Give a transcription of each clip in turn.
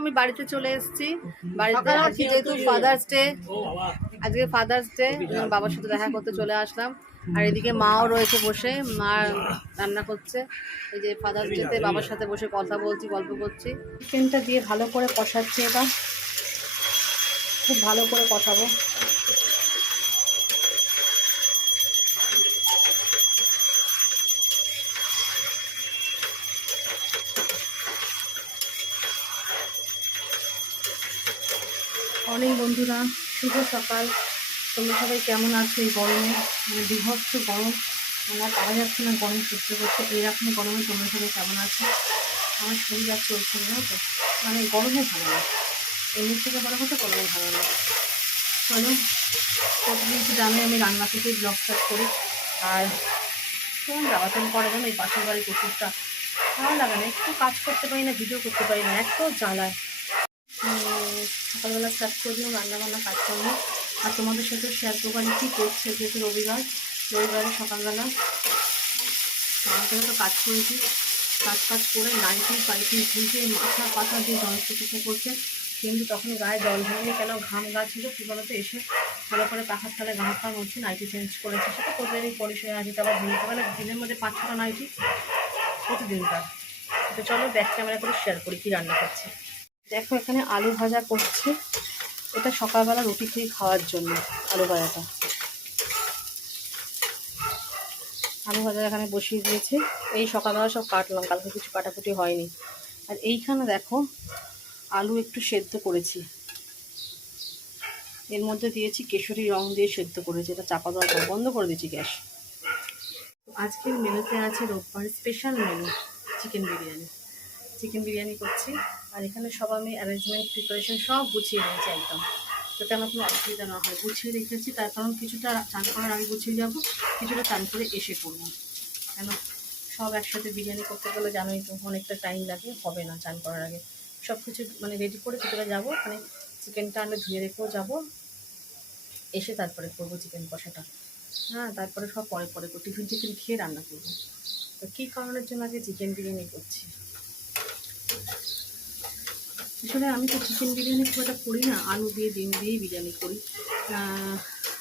আমি বাড়িতে চলে এসেছি। বাড়িতে আজকে যেহেতু ফাদার্স ডে আজকে ফাদার্স ডে বাবার সাথে দেখা করতে চলে আসলাম। আর এদিকে মাও রয়েছে বসে মা রান্না করছে। এই যে ফাদার্স ডেতে বাবার সাথে বসে কথা বলছি গল্প করছি। চিকেনটা দিয়ে ভালো করে কষাচ্ছি এটা খুব ভালো করে কষাবো। বন্ধুরা শুভ সকাল। তোমরা সবাই কেমন আছো এই গরমে? মানে বিভৎস গরম। আমার পাওয়া যাচ্ছে না গরম সহ্য করছে এইরকম গরমে তোমরা সবাই কেমন আছো? আমার শরীর আর চলছে না তো? মানে গরমে ভালো না। এমনি থেকে বড় হতে গরমে ভালো না। চলো, প্রতিদিন তো জানোই আমি রান্না থেকে ব্লগ স্টার্ট করি। আর কেমন জ্বালাতন করে জানো? এই পাশের বাড়ির কুকুরটা। ভালো লাগে না একটু কাজ করতে পারি না ভিডিও করতে পারি না। এত জ্বালায়। সকালবেলা স্টার্ট করে দিলাম, রান্নাবান্না কাজকর্ম। আর তোমাদের সাথে শেয়ার করব আমি কী করছে, যেহেতু রবিবার, রবিবারে সকালবেলা আমাদের তো কাজ করেছি। কাজ কাজ করে নাইটি পাইটি ভিজে মাথা পাতা দিয়ে জল চিকিৎসা করছে। কিন্তু তখন গায়ে জল ধরেনি, কেন ঘাম গা ছিল, কী বলতো, এসে ভালো করে পাখার তলে ঘাম ফাম হচ্ছে, নাইটি চেঞ্জ করেছে। সেটা প্রতিদিনই পরিষেবা আছে আবার দিনকে বেলা দিনের মধ্যে পাঁচ ছটা নাইটি প্রতিদিনকার। তো চলো ব্যাক ক্যামেরা করে শেয়ার করি কী রান্না করছি। দেখো এখানে আলু ভাজা করছি। এটা সকালবেলা রুটি খেয়ে খাওয়ার জন্য, আলু ভাজাটা। আলু ভাজা এখানে বসিয়ে দিয়েছি। এই সকালবেলা সব কাটলাম, কালকে কিছু কাটাকুটি হয়নি। আর এইখানে দেখো, আলু একটু সেদ্ধ করেছি। এর মধ্যে দিয়েছি কেশরি রং দিয়ে সেদ্ধ করেছি, এটা চাপা দেওয়ার পর বন্ধ করে দিয়েছি গ্যাস। আজকের মেনুতে আছে রোববার special menu chicken biryani. Chicken biryani করছি। আর এখানে সব আমি অ্যারেঞ্জমেন্ট প্রিপারেশন সব গুছিয়ে নিয়েছি একদম। যাতে আমার কোনো অসুবিধা না হয়। গুছিয়ে রেখেছি, তার কারণ কিছুটা চান করার আগে গুছিয়ে যাব, কিছুটা চান করে এসে করব কেন? সব একসাথে বিরিয়ানি করতে গেলে জানোই তো অনেকটা টাইম লাগে, হবে না চান করার আগে। সব কিছু মানে রেডি করে কিছুটা যাব মানে চিকেনটা আনলে ধুয়ে রেখেও যাব। এসে তারপরে করব চিকেন কষাটা। হ্যাঁ তারপরে সব পরে পরে করব। টিফিন টিফিন খেয়ে রান্না করব। তো কী কারণের জন্য আগে চিকেন বিরিয়ানি করছি? আসলে আমি তো চিকেন বিরিয়ানি খুব একটা করি না, আলু দিয়ে, ডিম দিয়েই বিরিয়ানি করি।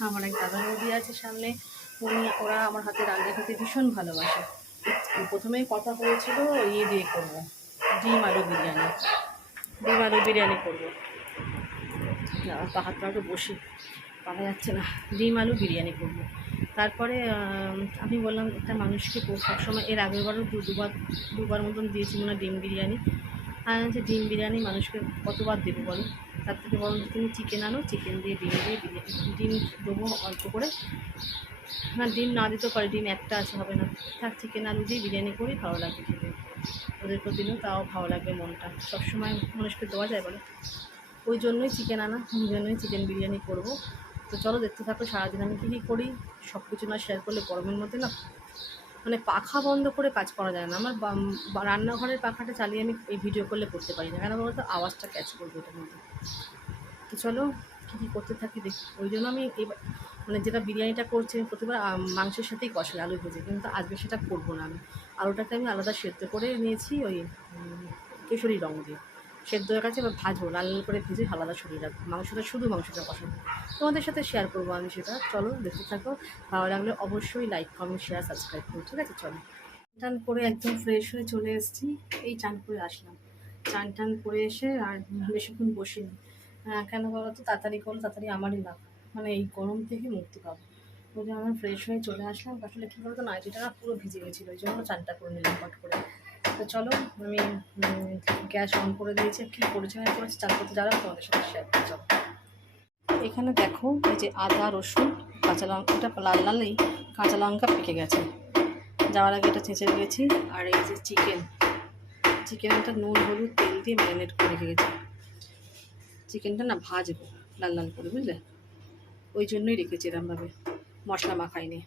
আমার এক দাদা বৌদি আছে সামনে, উনি, ওরা আমার হাতে রান্না খেতে ভীষণ ভালোবাসে। প্রথমেই কথা হয়েছিল ইয়ে দিয়ে করব, ডিম আলু বিরিয়ানি। ডিম আলু বিরিয়ানি করব। না, পা, হাত পাটা বসি, পারা যাচ্ছে না। ডিম আলু বিরিয়ানি করব। তারপরে আমি বললাম, একটা মানুষকে সবসময়, এর আগের বারও দুবার দুবার মতন দিয়েছি মনে ডিম বিরিয়ানি। আর যে ডিম বিরিয়ানি মানুষকে কতবার দেবো বলো? তার থেকে বরং তুমি চিকেন আনো চিকেন দিয়ে ডিম দিয়ে বিরিয়ানি, ডিম দেবো অল্প করে। না, ডিম না দিতেও পারে, ডিম একটা আছে, হবে না। থাক চিকেন আলু দিয়ে বিরিয়ানি করি, ভালো লাগবে খেতে। ওদেরকে দিলেও তাও ভালো লাগবে মনটা। সবসময় মানুষকে দেওয়া যায় বলো? ওই জন্যই চিকেন আনা, ওই জন্যই চিকেন বিরিয়ানি করব। তো চলো, দেখতে থাকো, সারাদিন আমি কী কী করি? সব কিছু না শেয়ার করলে গরমের মধ্যে না মানে পাখা বন্ধ করে কাজ করা যায় না। আমার রান্নাঘরের পাখাটা চালিয়ে আমি এই ভিডিও করলে করতে পারি না। কেন বলতো? আওয়াজটা ক্যাচ করবে ওটার মধ্যে। তো চলো, কী কী করতে থাকি দেখি। ওই জন্য আমি এবার মানে যেটা বিরিয়ানিটা করছি, আমি প্রতিবার মাংসের সাথেই কষাই আলু ভেজে। কিন্তু আজকে সেটা করব না আমি। আলুটাকে আমি আলাদা সেদ্ধ করে নিয়েছি ওই কেশরি রং দিয়ে। সেদ্ধ হয়ে গেছে, এবার ভাজবো। লাল লাল করে ভেজে আলাদা ছড়িয়ে রাখব। মাংসটা শুধু মাংসটা কষাবো তোমাদের সাথে শেয়ার করব আমি সেটা। চলো, দেখতে থাকো। ভালো লাগলে অবশ্যই লাইক কমেন্ট শেয়ার সাবস্ক্রাইব করো, ঠিক আছে? চলো। চান করে একদম ফ্রেশ হয়ে চলে এসেছি। এই চান করে আসলাম। চান টান করে এসে আর বেশিক্ষণ বসিনি। কেন বলো তো? তাড়াতাড়ি করলে তাড়াতাড়ি আমারই লাভ। মানে এই গরম থেকে মুক্তি পাবো। ওই জন্য আমি ফ্রেশ হয়ে চলে আসলাম। আসলে কী বলতো? নাইটিটা পুরো ভিজে গেছিল। ওই জন্য চানটা করে নিলাম, পট করে। তো চলো, আমি গ্যাস অন করে দিয়েছি। কী করেছি না, করেছি। চান করতে যাওয়ার তোমাদের সাথে শেয়ার করে চলো। এখানে দেখো, এই যে আদা, রসুন, কাঁচা লঙ্কা এটা লাল লালই কাঁচা লঙ্কা পেকে গেছে। যাওয়ার আগে এটা ছেঁচে দিয়েছি। আর এই যে চিকেন, চিকেনটা নুন, হলুদ, তেল দিয়ে ম্যারিনেট করে রেখে গেছি। চিকেনটা না ভাজবো, লাল লাল করে, বুঝলে? ওই জন্যই রেখেছি এরমভাবে। মশলা মাখাইনি।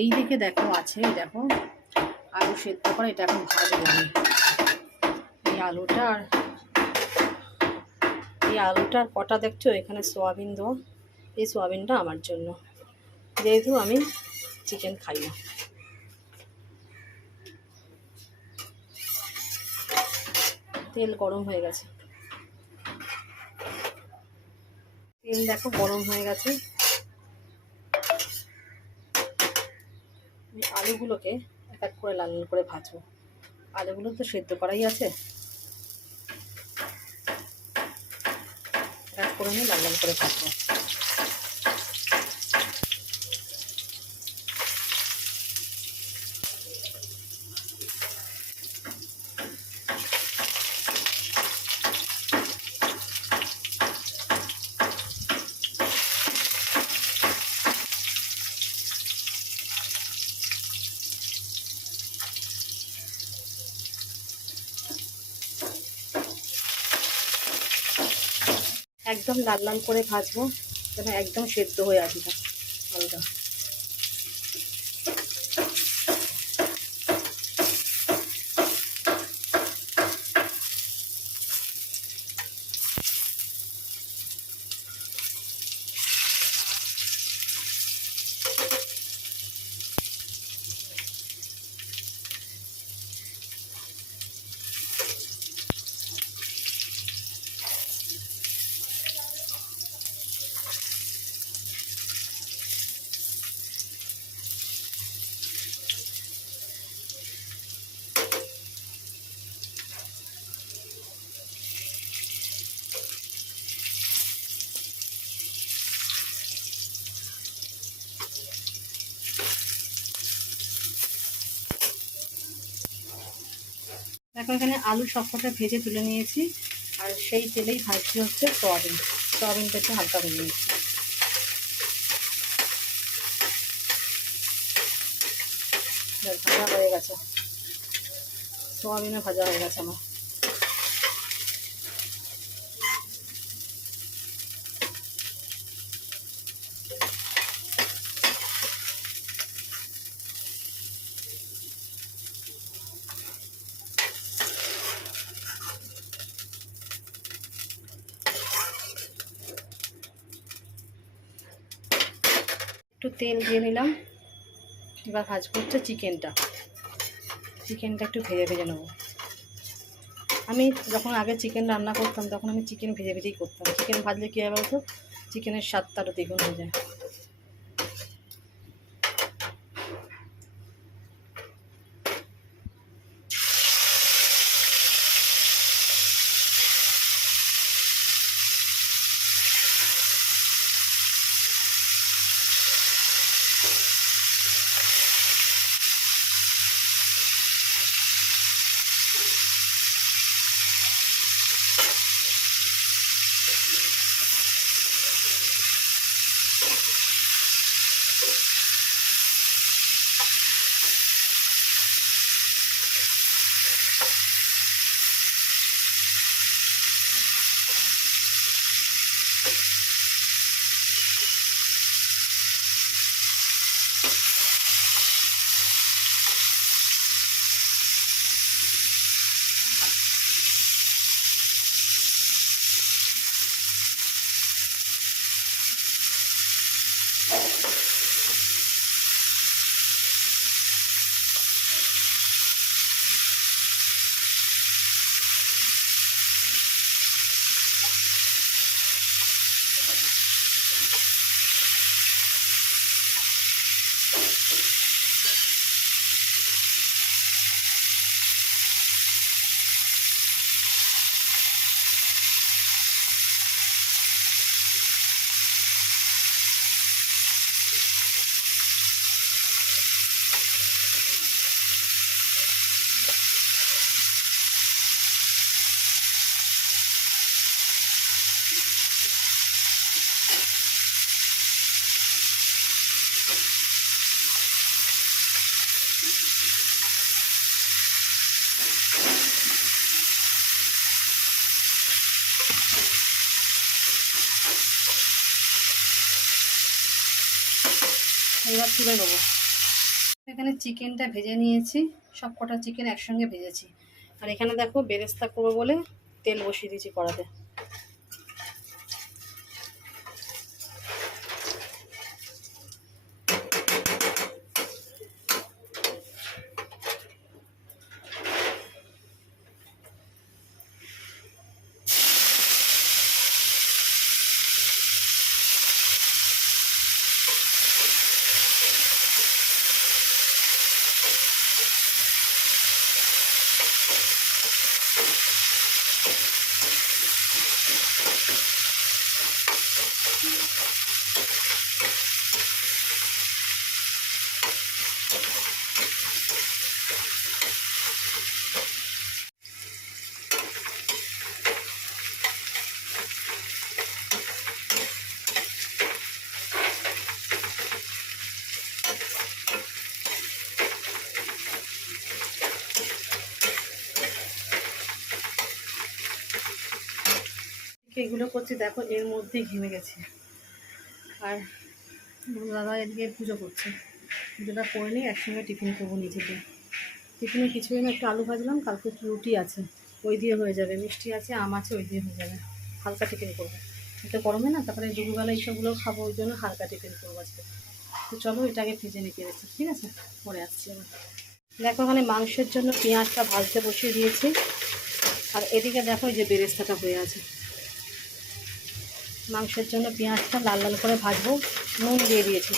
এই দিকে দেখো, আছে দেখো আলু সেদ্ধ করে, এটা এখন ভাজবো আমি। এই আলুটা আর এই আলুটার কটা দেখছ? এখানে সোয়াবিন দেওয়া এই সোয়াবিনটা আমার জন্য। যেহেতু আমি চিকেন খাই না। তেল গরম হয়ে গেছে। তেল দেখো গরম হয়ে গেছে। আলুগুলোকে এক করে লাল লাল করে ভাজবো। আলুগুলো তো সেদ্ধ করাই আছে। এক করে নিয়ে লাল লাল করে ভাজবো। একদম লাল লাল করে ভাজবো যেন একদম সেদ্ধ হয়ে আসবে আলুটা দেখো এখানে আলু সবকটা ভেজে তুলে নিয়েছি। আর সেই তেলেই ভাজছি হচ্ছে সয়াবিন। সয়াবিনটা একটু হালকা ভেজে নিয়েছি ভাজা হয়ে গেছে। সোয়াবিনও ভাজা হয়ে গেছে আমার। তেল দিয়ে নিলাম। এবার ভাজবো হচ্ছে চিকেনটা। চিকেনটা একটু ভেজে ভেজে নেব। আমি যখন আগে চিকেন রান্না করতাম, তখন আমি চিকেন ভেজে ভেজেই করতাম। চিকেন ভাজলে কী হয় বলতো? চিকেনের স্বাদটা আরও দ্বিগুণ হয়ে যায়। এবার তুলে নেব। এখানে চিকেনটা ভেজে নিয়েছি। সব কটা চিকেন একসঙ্গে ভেজেছি। আর এখানে দেখো বেরেস্তা করব বলে তেল বসিয়ে দিয়েছি কড়াতে। Thank you. এগুলো করছি, দেখো, এর মধ্যে ঘেমে গেছে। আর দাদা এদিকে পুজো করছে। পুজোটা করে নিয়ে একসঙ্গে টিফিন করব নিজেকে। টিফিনে কিছুই না, একটু আলু ভাজলাম, কালকে একটু রুটি আছে। ওই দিয়ে হয়ে যাবে, মিষ্টি আছে, আম আছে, ওই দিয়ে হয়ে যাবে। হালকা টিফিন করব। এতে গরমে না, তারপরে দুপুরবেলা এইসবগুলো খাব, ওই জন্য হালকা টিফিন করব আজকে। তো চলো, এটাকে ভেজে নিতে গেছি ঠিক আছে? পরে আসছি আবার। দেখো ওখানে মাংসের জন্য পেঁয়াজটা ভাজতে বসিয়ে দিয়েছি। আর এদিকে দেখো যে বেরেস্তাটা হয়ে আছে। মাংসের জন্য পেঁয়াজটা লাল লাল করে ভাজবো, নুন দিয়ে দিয়েছি।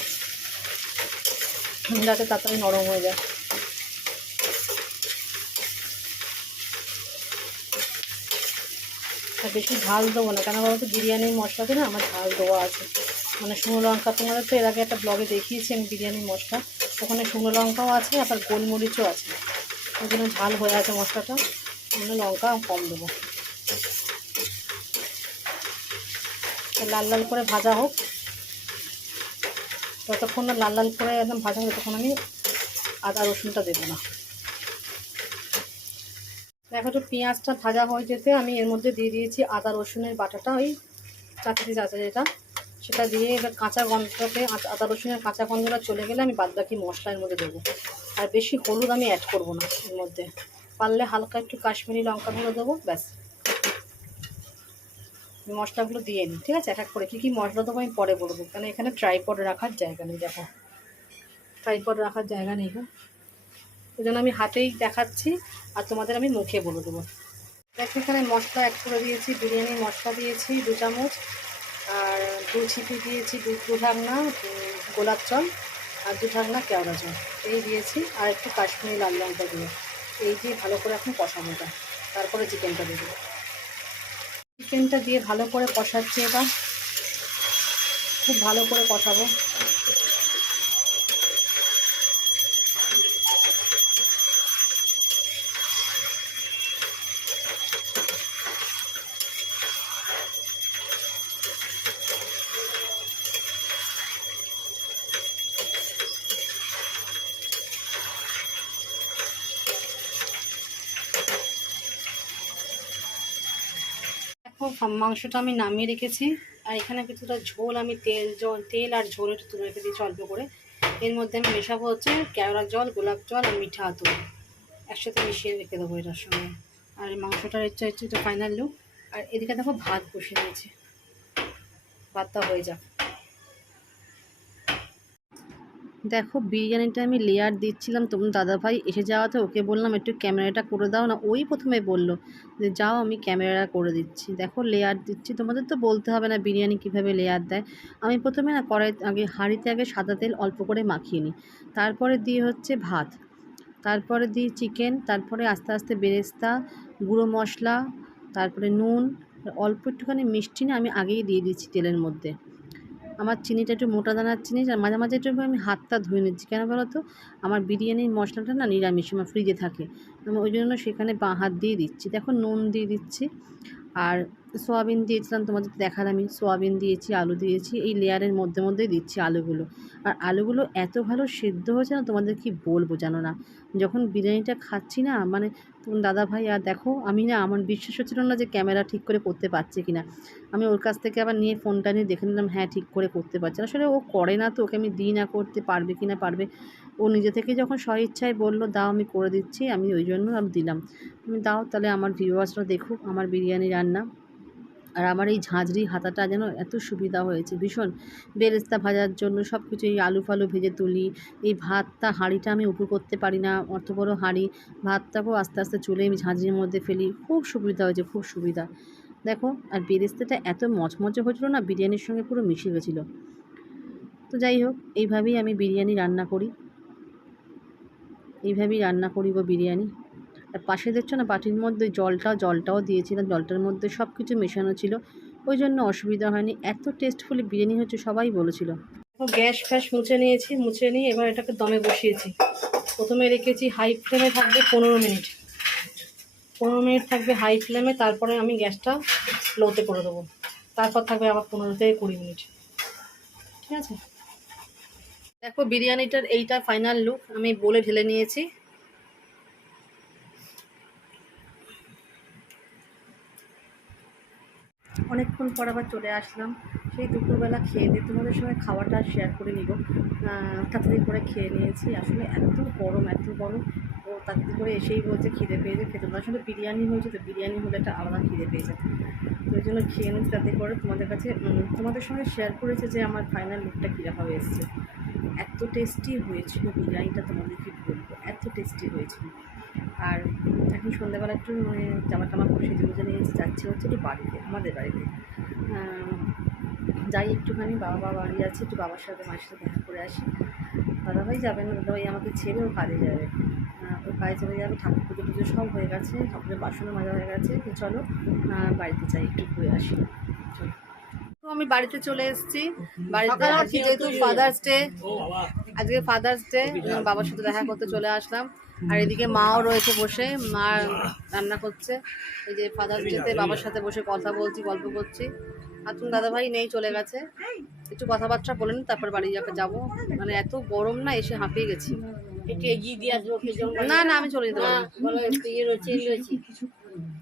যাতে তাড়াতাড়ি নরম হয়ে যায়। আর বেশি ঝাল দেবো না কেন বলতো বিরিয়ানির মশলাতে না আমার ঝাল দেওয়া আছে। মানে শুকনো লঙ্কা তোমাদের তো এর আগে একটা ব্লগে দেখিয়েছি আমি বিরিয়ানির মশলা। ওখানে শুকনো লঙ্কাও আছে, আবার গোলমরিচও আছে। ওই জন্য ঝাল হয়ে আছে মশলাটা ওখানে লঙ্কা কম দেবো তো লাল লাল করে ভাজা হোক। যতক্ষণ লাল লাল করে একদম ভাজা হবে ততক্ষণ আমি আদা রসুনটা দেবো না। দেখো তো পেঁয়াজটা ভাজা হয়ে যেতে আমি এর মধ্যে দিয়ে দিয়েছি আদা রসুনের বাটাটা, ওই চাকরি আছে যেটা। সেটা দিয়ে এবার কাঁচা গন্ধটাকে আদা- রসুনের কাঁচা গন্ধটা চলে গেলে আমি বাদবাকি মশলা এর মধ্যে দেবো। আর বেশি হলুদ আমি অ্যাড করব না এর মধ্যে। পারলে হালকা একটু কাশ্মীরি লঙ্কা গুঁড়ো দেবো, ব্যাস। মশলাগুলো দিয়ে নিই, ঠিক আছে? এক এক করে কী কী মশলা দেবো আমি পরে বলব কারণ এখানে ট্রাইপড রাখার জায়গা নেই, দেখো। ট্রাইপড রাখার জায়গা নেই ওই জন্য আমি হাতেই দেখাচ্ছি, আর তোমাদের আমি মুখে বলে দেবো। দেখো এখানে মশলা অ্যাড করে দিয়েছি বিরিয়ানির মশলা দিয়েছি, দু চামচ, আর দু ছিপি দিয়েছি, দু দু ঢাকনা গোলাপ জল, আর দু ঢাকনা কেওড়া জল। এই দিয়েছি, আর একটু কাশ্মীরি লাল লঙ্কা দিয়ে এই দিয়ে ভালো করে এখন কষাবো এটা। তারপরে চিকেনটা দিয়ে দেবো। চিকেনটা দিয়ে ভালো করে কষাচ্ছি এবার। খুব ভালো করে কষাবো। দেখো মাংসটা আমি নামিয়ে রেখেছি। আর এখানে কিছুটা ঝোল, আমি তেল, জল, তেল আর ঝোল একটু তুলে রেখে দিয়েছি অল্প করে। এর মধ্যে আমি মেশাবো হচ্ছে কেওড়া জল, গোলাপ জল আর মিঠা আতর। একসাথে মিশিয়ে রেখে দেবো এটার সঙ্গে। আর মাংসটার হচ্ছে হচ্ছে এটা ফাইনাল লুক আর এদিকে দেখো ভাত বসিয়ে দিয়েছি। ভাতটা হয়ে যাক। দেখো, বিরিয়ানিটা আমি লেয়ার দিচ্ছিলাম তোমার দাদাভাই এসে যাওয়াতে ওকে বললাম, একটু ক্যামেরাটা করে দাও না। ওই প্রথমে বলল যে, যাও, আমি ক্যামেরা করে দিচ্ছি। দেখো লেয়ার দিচ্ছি, তোমাদের তো বলতে হবে না বিরিয়ানি কীভাবে লেয়ার দেয়। আমি প্রথমে না কড়াই আগে হাঁড়িতে আগে সাদা তেল অল্প করে মাখিয়ে নিই। তারপরে দিয়ে হচ্ছে ভাত। তারপরে দিই চিকেন তারপরে আস্তে আস্তে বেরেস্তা, গুঁড়ো মশলা, তারপরে নুন, অল্প একটুখানি মিষ্টি না আমি আগেই দিয়ে দিচ্ছি তেলের মধ্যে। আমার চিনিটা একটু মোটা দানার চিনি, আর মাঝে মাঝে একটু আমি হাতটা ধুয়ে নিচ্ছি। কেন বলো তো? আমার বিরিয়ানির মশলাটা না নিরামিষ, আমার ফ্রিজে থাকে। আমি ওই জন্য সেখানে বাঁ হাত দিয়ে দিচ্ছি। দেখো নুন দিয়ে দিচ্ছি, আর সোয়াবিন দিয়েছিলাম, তোমাদের দেখার আমি সোয়াবিন দিয়েছি, আলু দিয়েছি, এই লেয়ারের মধ্যে মধ্যেই দিচ্ছি আলুগুলো। আর আলুগুলো এত ভালো সেদ্ধ হয়েছে না, তোমাদের কি বলব জানো না? যখন বিরিয়ানিটা খাচ্ছি না মানে তখন দাদা ভাই, আর দেখো, আমি না, আমার বিশ্বাস হচ্ছিল না যে ক্যামেরা ঠিক করে করতে পারছে কি না আমি ওর কাছ থেকে আবার নিয়ে ফোনটা নিয়ে দেখে নিলাম হ্যাঁ ঠিক করে করতে পারছে। আসলে ও করে না তো, ওকে আমি দিই না, করতে পারবে কি না পারবে। ও নিজে থেকে যখন স্বইচ্ছায় বলল, দাও, আমি করে দিচ্ছি, আমি ওই জন্য আমি দিলাম। তুমি দাও, তাহলে আমার ভিউয়ার্সরা দেখুক, আমার বিরিয়ানি রান্না। আর আমার এই ঝাঁঝরি হাতাটা যেন এত সুবিধা হয়েছে। ভীষণ বেরেস্তা ভাজার জন্য সব কিছু এই আলু ফালু ভেজে তুলি, এই ভাতটা, হাঁড়িটা আমি উপর করতে পারি না অত বড় হাঁড়ি, ভাতটাকেও আস্তে আস্তে চলে আমি ঝাঁঝরির মধ্যে ফেলি। খুব সুবিধা হয়েছে, খুব সুবিধা। দেখো, আর বেরেস্তাটা এত মচমচে হয়েছিল না, বিরিয়ানির সঙ্গে পুরো মিশে গেছিল। তো যাই হোক, এইভাবেই আমি বিরিয়ানি রান্না করি। এইভাবেই রান্না করি গো বিরিয়ানি। আর পাশে দেখছ না বাটির মধ্যে জলটাও জলটাও দিয়েছিলাম, জলটার মধ্যে সব কিছু মেশানো ছিল। ওই জন্য অসুবিধা হয়নি। এত টেস্টফুলি বিরিয়ানি হচ্ছে সবাই বলেছিল। গ্যাস ফ্যাস মুছে নিয়েছি, মুছে নিয়ে এবার এটাকে দমে বসিয়েছি। প্রথমে রেখেছি হাই ফ্লেমে থাকবে পনেরো মিনিট। পনেরো মিনিট থাকবে হাই ফ্লেমে তারপরে আমি গ্যাসটা লোতে করে দেবো। তারপর থাকবে আবার পনেরো থেকে কুড়ি মিনিট। ঠিক আছে? দেখো, বিরিয়ানিটার এইটা ফাইনাল লুক আমি বলে ঢেলে নিয়েছি। অনেকক্ষণ পর আবার চলে আসলাম। সেই দুপুরবেলা খেয়ে দিয়ে তোমাদের সঙ্গে খাওয়াটা শেয়ার করে নিব। তাড়াতাড়ি করে খেয়ে নিয়েছি। আসলে এত গরম এত গরম। ও তাড়াতাড়ি করে এসেই বলছে খিদে পেয়েছে, খেতে না আসলে বিরিয়ানি হয়েছে তো বিরিয়ানি হলে একটা আলাদা খিদে পেয়ে পেয়েছে তো ওই জন্য খেয়ে নিচ্ছি তাতে করে তোমাদের কাছে তোমাদের সঙ্গে শেয়ার করেছে যে আমার ফাইনাল লুকটা কীরকম এসেছে। এত টেস্টি হয়েছিল বিরিয়ানিটা তোমাদেরকে বলব। এত টেস্টি হয়েছিল। আর এখন সন্ধ্যাবেলা একটু মানে জামা টামা পরে সেজে গুজে নিয়ে যাচ্ছি হচ্ছে একটু বাড়িতে আমাদের বাড়িতে। যাই একটুখানি বাবা বাবা বাড়ি আছে একটু বাবার সাথে মায়ের সাথে দেখা করে আসি। দাদাভাই যাবে না দাদাভাই আমাকে ছেড়ে ও কাজে যাবে। ও কাজে চলে যাবে ঠাকুর পুজো টুজো সব হয়ে গেছে ঠাকুরের বাসনও মাজা হয়ে গেছে। তো চলো বাড়িতে যাই একটু ঘুরে আসি। চলো। আমি বাড়িতে চলে এসেছি। বাড়িতে যেহেতু ফাদার্স ডে আজকে ফাদার্স ডে বাবার সাথে দেখা করতে চলে আসলাম। আর এদিকে মাও রয়েছে বসে মা রান্না করছে। এই যে ফাদার যেতে বাবার সাথে বসে কথা বলছি গল্প করছি। আর তুমি দাদাভাই নেই চলে গেছে। একটু কথাবার্তা বলেন তারপর বাড়ি যাকে যাব। মানে এত গরম না এসে হাঁপিয়ে গেছি। একটু না না আমি চলে যেতে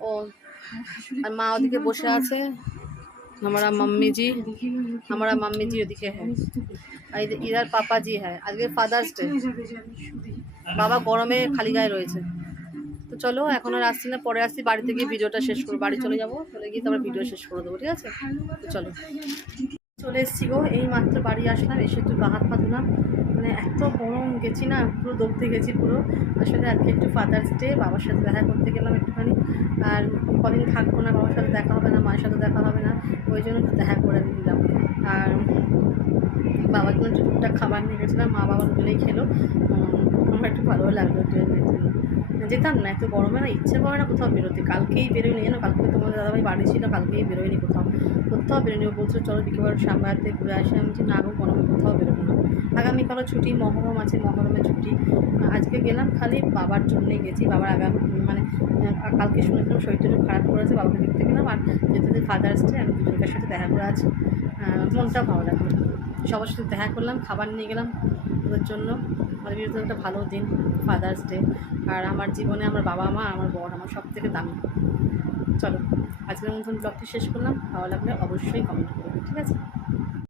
ও আর মা ওদিকে বসে আছে। আমরা মাম্মিজি আমরা মাম্মিজি ওদিকে হ্যাঁ। ইধার পাপা জি হ্যাঁ। আজকে ফাদার্স ডে বাবা গরমে খালি গায়ে রয়েছে। তো চলো এখন আর আসছি না পরে আসছি বাড়িতে গিয়ে ভিডিওটা শেষ করব। বাড়ি চলে যাব চলে গিয়ে তারপর ভিডিও শেষ করে দেবো ঠিক আছে? তো চলো। চলে এসেছি গো এই মাত্র বাড়ি আসলাম এসে একটু গা হাত পা ধুলাম। মানে এত গরম গেছি না পুরো দৌড়তে গেছি পুরো। আসলে আজকে একটু ফাদার্স ডে বাবার সাথে দেখা করতে গেলাম একটুখানি। আর কদিন থাকব না বাবার সাথে দেখা হবে না মায়ের সাথে দেখা হবে না ওই জন্য একটু দেখা করে নিলাম। আর বাবার জন্য টুকটাক খাবার নিয়ে গেছিলাম, মা বাবা দুজনেই খেলো। আমার একটু ভালো লাগল এর জন্য যেতাম না, এত গরমে না, ইচ্ছে করে না কোথাও বেরোতে। কালকেই বেরোয়নি, জানো? কালকে তোমাদের দাদাভাই বাড়ি ছিল, কালকেই বেরোয়নি কোথাও। কোথাও বেরোয়নি, ও বলছিল, চলো বিকেলবার সামবাড়াতে ঘুরে আসি। আমি বলছি, না গো গরমে কোথাও বেরোবো না। আগামীকালও ছুটি, মহরম আছে মহরমের ছুটি। আজকে গেলাম খালি বাবার জন্যই গেছি, বাবার আগামী মানে কালকে শুনেছিলাম শরীরটা একটু খারাপ করেছে, বাবাকে দেখতে গেলাম। আর যেহেতু ফাদার্স ডে আমি দুজনকার সাথে দেখা করে আছি। মনটা ভালো লাগল। সবার সাথে দেখা করলাম, খাবার নিয়ে গেলাম ওদের জন্য। আমার বিরুদ্ধে একটা ভালো দিন ফাদার্স ডে আর আমার জীবনে আমার বাবা মা, আমার বর আমার সব থেকে দামি। চলো, আজকের মতন ব্লগটি শেষ করলাম। ভালো লাগলে অবশ্যই কমেন্ট করবেন ঠিক আছে?